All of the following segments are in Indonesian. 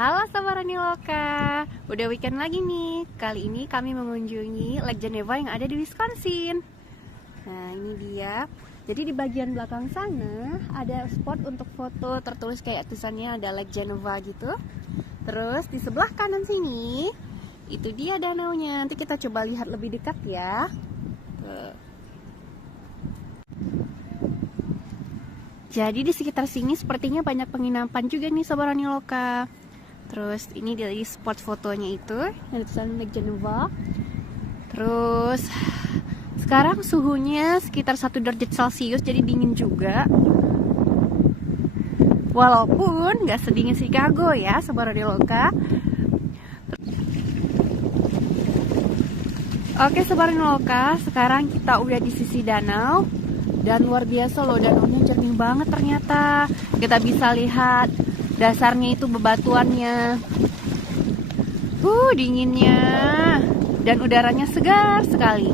Halo Sobat Raniloka, udah weekend lagi nih. Kali ini kami mengunjungi Lake Geneva yang ada di Wisconsin. Nah ini dia. Jadi di bagian belakang sana ada spot untuk foto, tertulis kayak tulisannya ada Lake Geneva gitu. Terus di sebelah kanan sini, itu dia danaunya. Nanti kita coba lihat lebih dekat ya. Tuh. Jadi di sekitar sini sepertinya banyak penginapan juga nih Sobat Raniloka. Terus ini dari spot fotonya itu yang tulisan Lake Geneva. Terus sekarang suhunya sekitar 1 derajat Celcius, jadi dingin juga. Walaupun nggak sedingin Chicago ya Sobat Raniloka. Oke Sobat Raniloka, sekarang kita udah di sisi danau. Dan luar biasa loh, danaunya jernih banget ternyata. Kita bisa lihat dasarnya itu bebatuannya. Dinginnya. Dan udaranya segar sekali.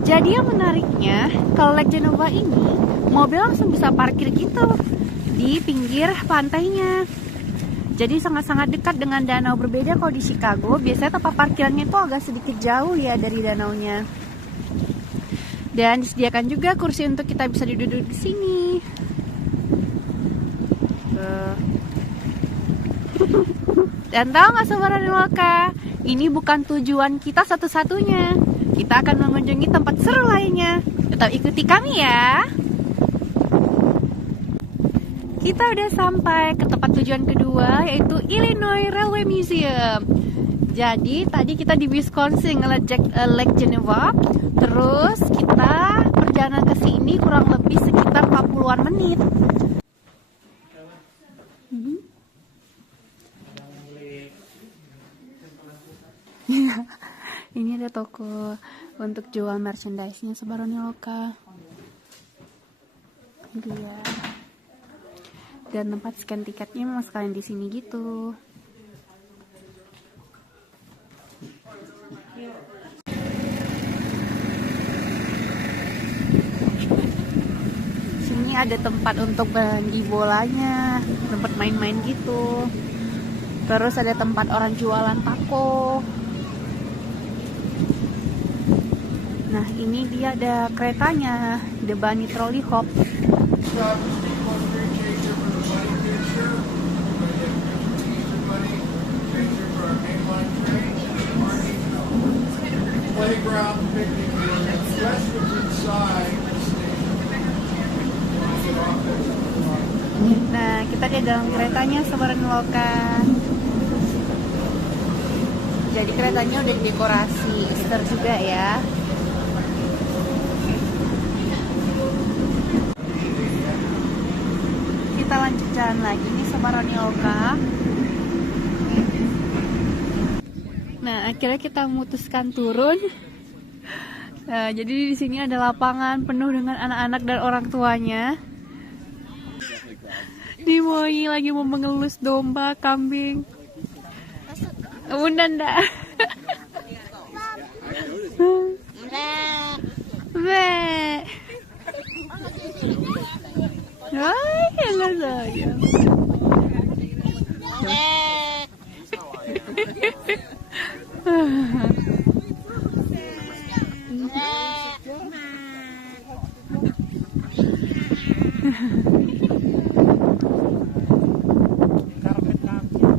Jadi yang menariknya, kalau Lake Geneva ini, mobil langsung bisa parkir gitu di pinggir pantainya. Jadi sangat-sangat dekat dengan danau. Berbeda kalau di Chicago, biasanya tempat parkirannya itu agak sedikit jauh ya dari danaunya. Dan disediakan juga kursi untuk kita bisa duduk di sini. Dan tahu nggak Sobat Raniloka, ini bukan tujuan kita satu-satunya. Kita akan mengunjungi tempat seru lainnya. Tetap ikuti kami ya. Kita udah sampai ke tempat tujuan kedua, yaitu Illinois Railway Museum. Jadi tadi kita di Wisconsin ngeliat Lake Geneva. Terus kita perjalanan ke sini kurang lebih sekitar 40-an menit. Ini ada toko untuk jual merchandise-nya Sobat Raniloka. Dia. Dan tempat scan tiketnya memang sekalian di sini gitu. Sini ada tempat untuk bagi bolanya, tempat main-main gitu. Terus ada tempat orang jualan taco. Nah ini dia ada keretanya, The Bunny Trolley Hop. Nah kita di dalam keretanya Sobat Raniloka. Jadi keretanya udah didekorasi Easter juga ya. Kita lanjut jalan lagi nih Sobat Raniloka. Nah, akhirnya kita memutuskan turun. Nah, jadi di sini ada lapangan penuh dengan anak-anak dan orang tuanya. Dimoi lagi mau mengelus domba, kambing. Bunda ndak? Hai, halo sayang.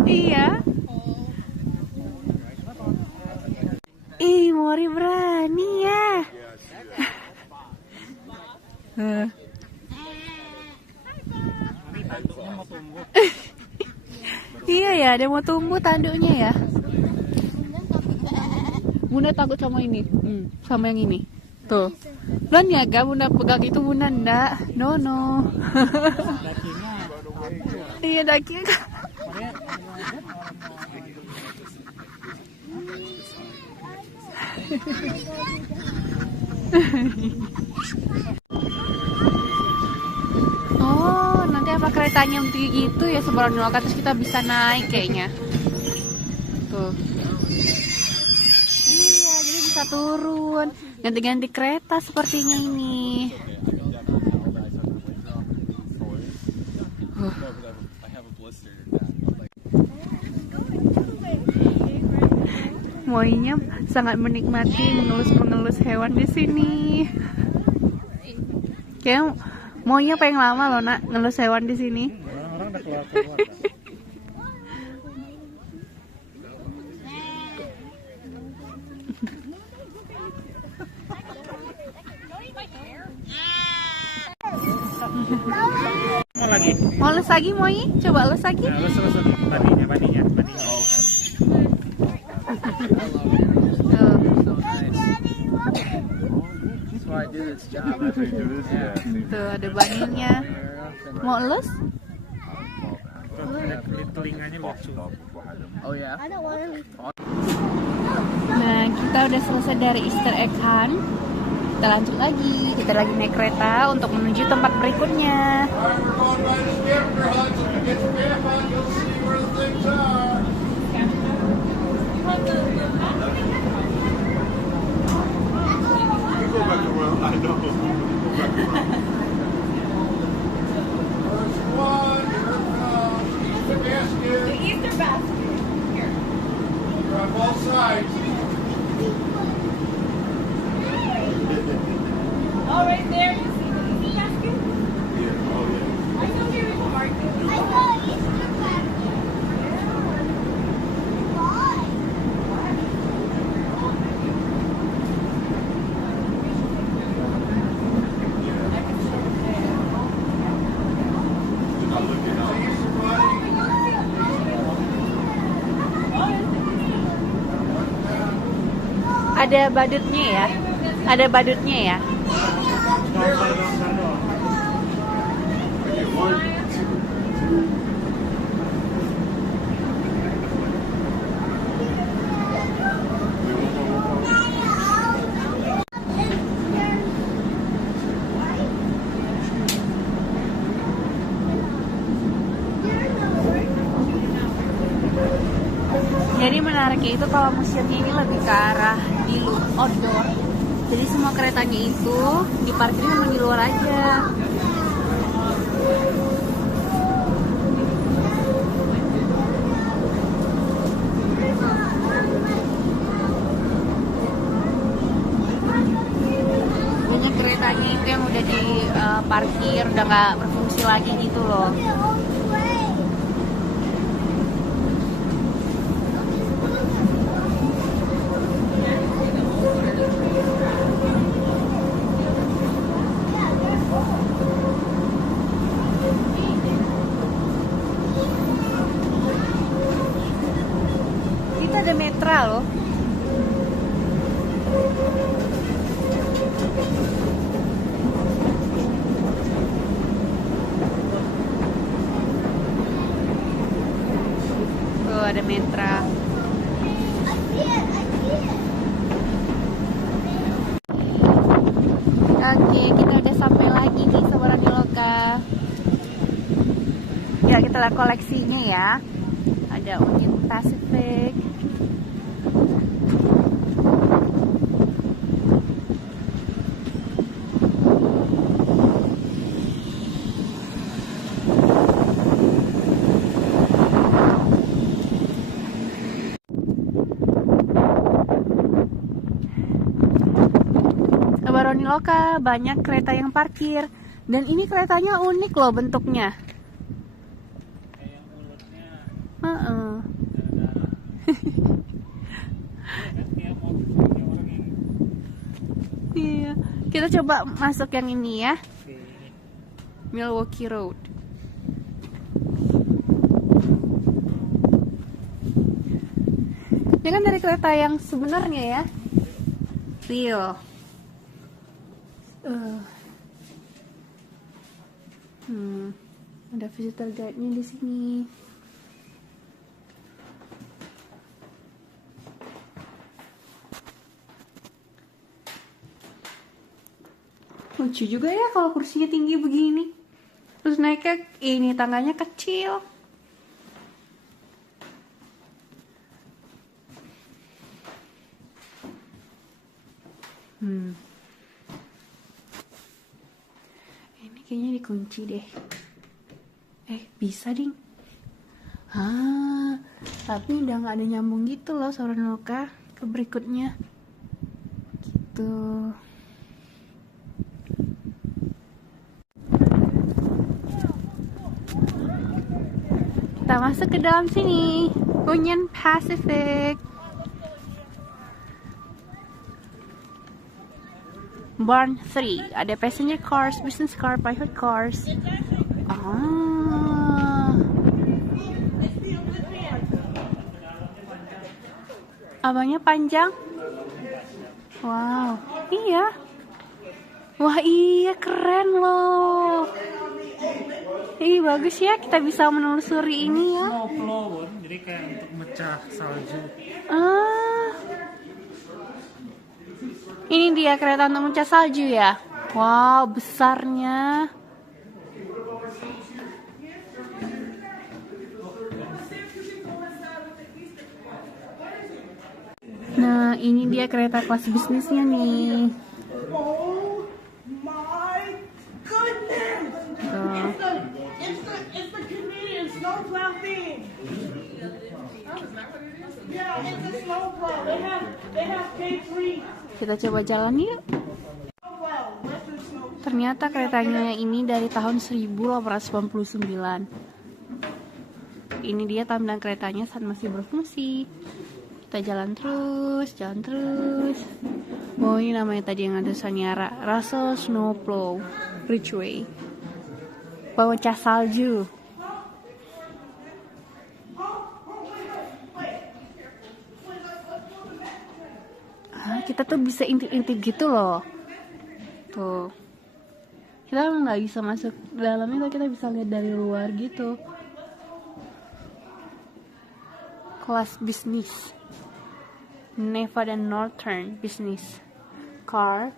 Iya. Mori berani ya. Iya ya, dia mau tumbuh tanduknya ya. Bunda takut sama ini, sama yang ini. Tuh. Lan ya ga Bunda pegang itu Bunda ndak. No. Iya dakinya. Oh, nanti apa keretanya untuk gitu ya Sobat Raniloka, terus kita bisa naik kayaknya. Tuh. Iya, jadi bisa turun. Ganti-ganti kereta sepertinya ini. Moinya sangat menikmati mengelus-mengelus hewan di sini. Kayak Moinya pengen lama loh nak ngelus hewan di sini. Orang-orang udah keluar-keluar. Mau lagi? Mau les lagi Moi? Coba les lagi. Nah, lus badinya. Tuh ada baninya. Mau elus? Ada telinganya lucu. Nah, kita udah selesai dari Easter egg hunt. Kita lanjut lagi. Kita lagi naik kereta untuk menuju tempat berikutnya. Ada badutnya ya? Ada badutnya ya? Jadi menariknya itu kalau museumnya ini lebih ke arah di outdoor. Jadi semua keretanya itu diparkirin sama di luar aja. Banyak keretanya itu yang udah diparkir, udah nggak berfungsi lagi gitu loh. Ada metra loh. Tuh ada metra. Oke, kita udah sampai lagi di Seberani Loka. Ya, kita lihat koleksinya ya. Ada Union Pacific. Seberani Loka banyak kereta yang parkir. Dan ini keretanya unik loh bentuknya. Iya, kita coba masuk yang ini ya. Milwaukee Road. Ini kan dari kereta yang sebenarnya ya. Real. Ada visitor guide-nya di sini. Lucu juga ya kalau kursinya tinggi begini. Terus naiknya ini tangganya kecil. Ini kayaknya dikunci deh. Bisa ding. Tapi udah nggak ada nyambung gitu loh Sobat Loka ke berikutnya gitu. Kita masuk ke dalam sini, Union Pacific. Barn 3, ada passenger cars, business car, private cars. Abangnya panjang. Wow, iya. Wah iya, keren loh. Ih, bagus ya, kita bisa menelusuri ini ya. Snowplow, Bun. Jadi kayak untuk mecah salju. Ini dia kereta untuk mecah salju ya. Wow, besarnya. Nah, ini dia kereta kelas bisnisnya nih. Oh my goodness! Tuh. It's the Canadian snowplow thing. Yeah, it's a snowplow. They have K3 Kita coba jalan yuk. snowplow, Western snowplow. Ternyata keretanya ini dari tahun 1899. Ini dia tampilan keretanya saat masih berfungsi. Kita jalan terus, jalan terus. Oh, ini namanya tadi yang ada Saniara, Russell Snowplow Ridgeway. Pemecah salju. Kita tuh bisa intip-intip gitu loh. Tuh. Kita nggak bisa masuk dalamnya, kita bisa lihat dari luar gitu. Kelas bisnis. Nevada Northern Business Car.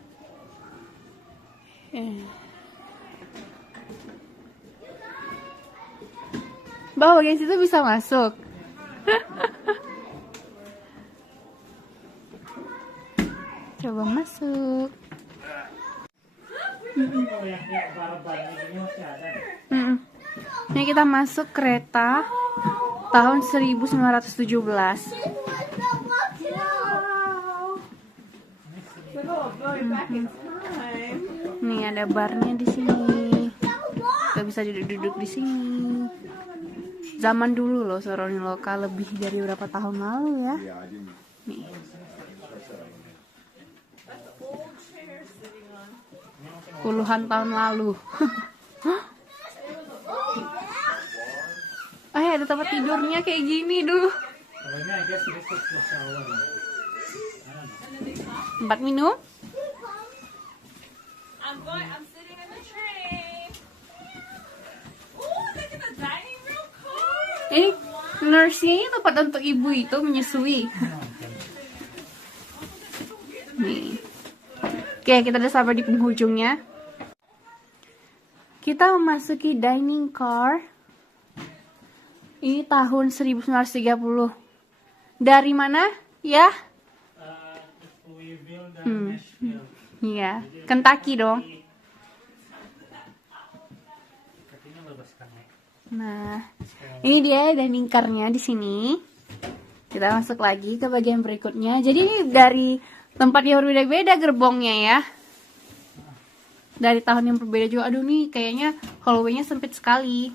Bagian situ bisa masuk. Coba masuk. Ini kita masuk kereta tahun 1917. Nih ada barnya di sini. Kita bisa duduk-duduk di sini. Zaman dulu loh, Soroni Loka, lebih dari berapa tahun lalu ya. Nih. Puluhan tahun lalu. Ada tempat tidurnya kayak gini dulu. Tempat minum. I'm sitting in the train. Oh, look at the dining room car. Ini nurse-nya tempat untuk ibu itu menyusui. Nih. Oke, kita udah sampai di penghujungnya. Kita memasuki dining car. Ini tahun 1930. Dari mana? Ya? Louisville dan Nashville. Iya, Kentucky dong. Nah, ini dia dining car-nya di sini. Kita masuk lagi ke bagian berikutnya. Jadi ini dari tempat yang berbeda-beda gerbongnya ya. Dari tahun yang berbeda juga. Aduh nih, kayaknya hallway-nya sempit sekali.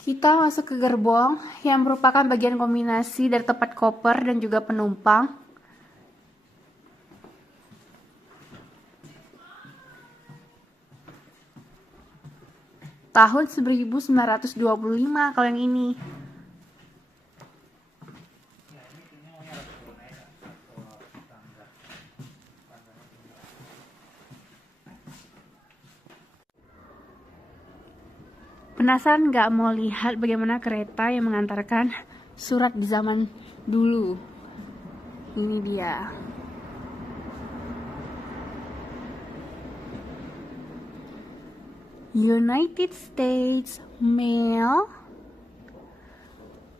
Kita masuk ke gerbong yang merupakan bagian kombinasi dari tempat koper dan juga penumpang. Tahun 1925 kalau yang ini. Penasaran nggak mau lihat bagaimana kereta yang mengantarkan surat di zaman dulu? Ini dia. United States Mail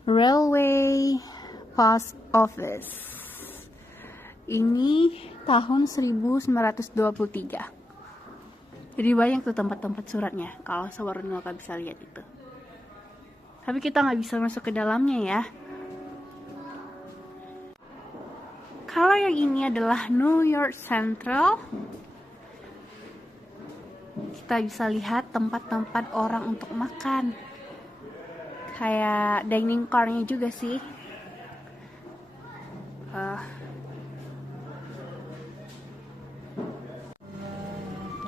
Railway Post Office. Ini tahun 1923. Jadi banyak tuh tempat-tempat suratnya. Kalau Sobat Loka bisa lihat itu. Tapi kita nggak bisa masuk ke dalamnya ya. Kalau yang ini adalah New York Central. Kita bisa lihat tempat-tempat orang untuk makan. Kayak dining car-nya juga sih.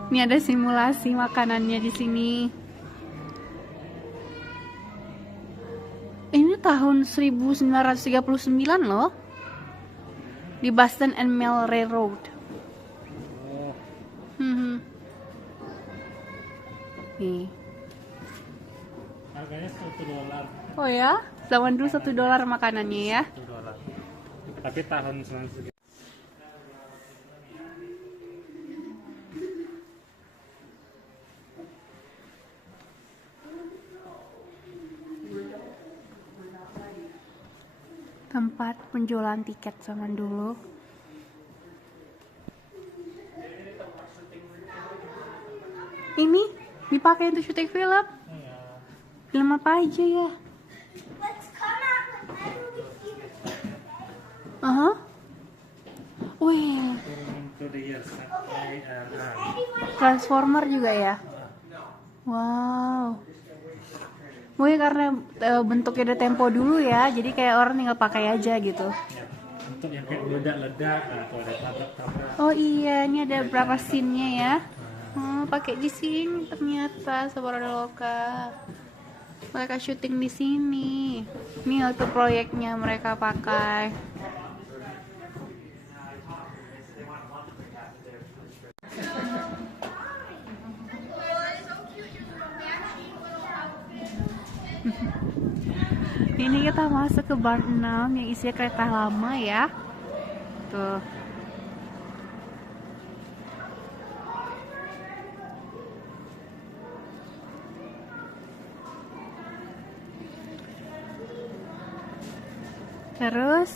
Ini ada simulasi makanannya di sini. Ini tahun 1939 loh. Di Boston and Mill Railroad. Nih. Harganya $1. Oh ya, zaman dulu $1 makanannya ya. $1. Tapi tahun 1939. Tempat penjualan tiket zaman dulu. Ini dipakai untuk syuting film. Film apa aja ya? Wih, Into the years. Transformer juga ya. Wow. Mungkin karena bentuknya ada tempo dulu ya, jadi kayak orang tinggal pakai aja gitu. Ya, untuk yang kayak meledak-ledak atau ada tabrak-tabrak. Oh iya, ini ada berapa scene-nya ya. Pakai di sini ternyata Sabaranaloka. Mereka syuting di sini. Ini waktu proyeknya mereka pakai. Ini kita masuk ke bar 6 yang isinya kereta lama ya. Tuh. Terus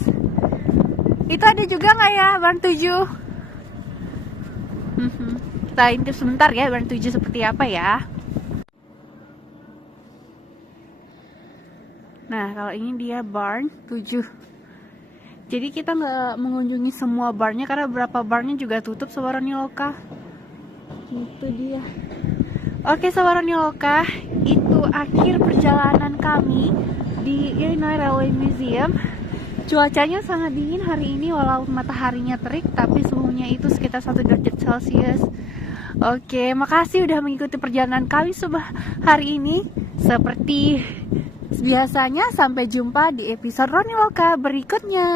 itu ada juga nggak ya bar 7? Kita intip sebentar ya bar 7 seperti apa ya. Nah, kalau ini dia bar 7. Jadi kita nggak mengunjungi semua barnya karena beberapa barnya juga tutup Sabaranaloka. Itu dia. Oke Sabaranaloka, itu akhir perjalanan kami di Illinois Railway Museum. Cuacanya sangat dingin hari ini walau mataharinya terik, tapi suhunya itu sekitar 1 derajat Celcius. Oke, makasih udah mengikuti perjalanan kami hari ini. Seperti biasanya, sampai jumpa di episode Roniloka berikutnya.